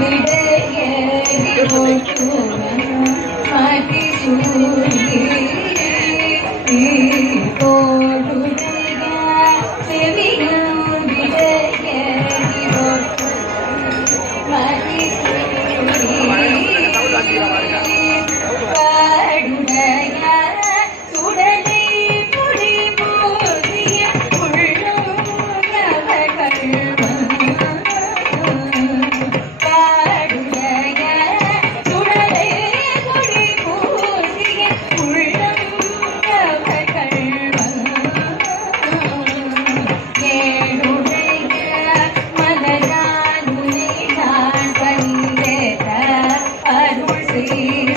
விட You.